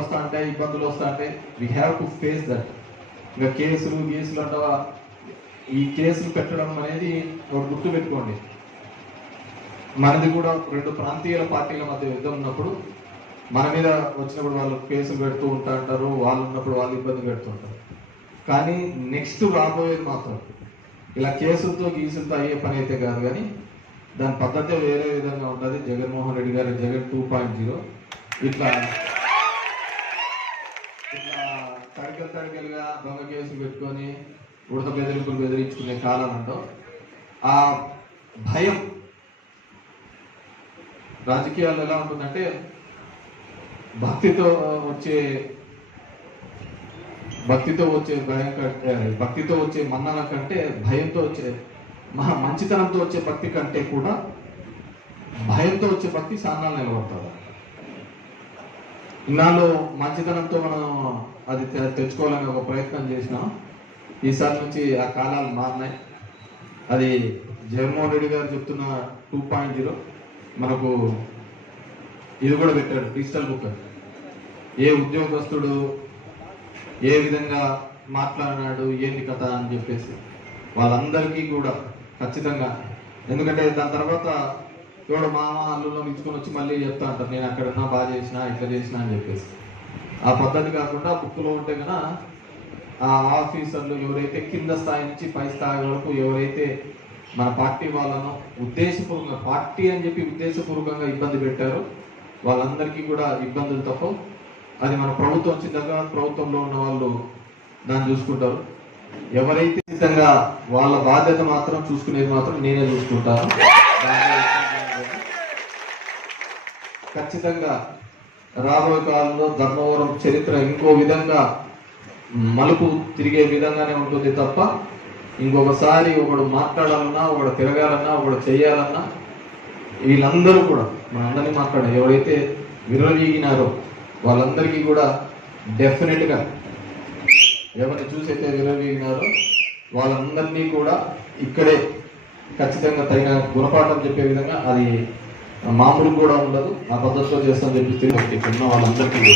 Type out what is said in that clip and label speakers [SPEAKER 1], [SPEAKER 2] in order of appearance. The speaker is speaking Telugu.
[SPEAKER 1] వస్తా ఉంటాయి ఇబ్బందులు వస్తా ఉంటాయి we have to face that ఇక కేసులు గీసులు అంటావా? ఈ కేసులు పెట్టడం అనేది ఒక గుర్తు పెట్టుకోండి. మనది కూడా రెండు ప్రాంతీయ పార్టీల మధ్య యుద్ధం ఉన్నప్పుడు మన మీద వచ్చినప్పుడు వాళ్ళు కేసులు పెడుతూ ఉంటా అంటారు వాళ్ళు ఉన్నప్పుడు వాళ్ళు ఇబ్బంది పెడుతుంటారు కానీ నెక్స్ట్ రాబోయేది మాత్రం ఇలా కేసులతో గీసులతో అయ్యే పని అయితే కాదు కానీ దాని పద్ధతి వేరే విధంగా ఉంటుంది జగన్మోహన్ రెడ్డి గారి జగన్ టూ పాయింట్ జీరో. ఇట్లా ఇట్లా తడికలు తడికలుగా దొంగ కేసులు పెట్టుకొని ఉడత బెదిరింపులు బెదిరించుకునే కాలం అంటాం ఆ భయం రాజకీయాల్లో ఎలా ఉంటుందంటే భక్తితో వచ్చే భక్తితో వచ్చే భయం కంటే భక్తితో వచ్చే మన్నన కంటే భయంతో వచ్చే మహా మంచితనంతో వచ్చే భక్తి కంటే కూడా భయంతో వచ్చే భక్తి సాన్నాలు నిలబడతారు. ఇన్నాళ్ళు మంచితనంతో మనం అది తెచ్చుకోవాలని ఒక ప్రయత్నం చేసినాం ఈసారి నుంచి ఆ కాలాలు మారినాయి. అది జగన్మోహన్ రెడ్డి గారు చెప్తున్న టూ పాయింట్ జీరో మనకు ఇది కూడా పెట్టాడు డిజిటల్ బుక్. ఏ ఉద్యోగస్తుడు ఏ విధంగా మాట్లాడినాడు ఏంటి కథ అని చెప్పేసి వాళ్ళందరికీ కూడా ఖచ్చితంగా. ఎందుకంటే దాని తర్వాత ఎవడు మామ అల్లులో మించుకొని వచ్చి మళ్ళీ చెప్తా అంటారు నేను అక్కడ ఉన్నా బాగా చేసిన ఇట్లా చేసిన అని చెప్పేసి. ఆ పద్ధతి కాకుండా బుక్లో ఉంటే కనుక ఆ ఆఫీసర్లు ఎవరైతే కింద స్థాయి నుంచి పై స్థాయి వరకు ఎవరైతే మన పార్టీ వాళ్ళను ఉద్దేశపూర్వకంగా పార్టీ అని చెప్పి ఉద్దేశపూర్వకంగా ఇబ్బంది పెట్టారో వాళ్ళందరికీ కూడా ఇబ్బందులు తప్ప అది మన ప్రభుత్వం వచ్చిన ప్రభుత్వంలో ఉన్న వాళ్ళు దాన్ని చూసుకుంటారు. ఎవరైతే ఖచ్చితంగా వాళ్ళ బాధ్యత మాత్రం చూసుకునేది మాత్రం నేనే చూసుకుంటాను. ఖచ్చితంగా రాబోయే కాలంలో ధర్మవరం చరిత్ర ఇంకో విధంగా మలుపు తిరిగే విధంగానే ఉంటుంది తప్ప ఇంకొకసారి ఒకడు మాట్లాడాలన్నా ఒకడు తిరగాలన్నా ఒకడు చేయాలన్నా వీళ్ళందరూ కూడా మనందరినీ మాట్లాడారు ఎవరైతే విరవీగినారో వాళ్ళందరికీ కూడా డెఫినెట్గా ఎవరిని చూసైతే విరవీగినారో వాళ్ళందరినీ కూడా ఇక్కడే ఖచ్చితంగా తగిన గుణపాఠం చెప్పే విధంగా అది మామూలు కూడా ఉండదు. ఆ పద్ధతిలో చేస్తాను చెప్పి తిరిగి ఉన్న వాళ్ళందరికీ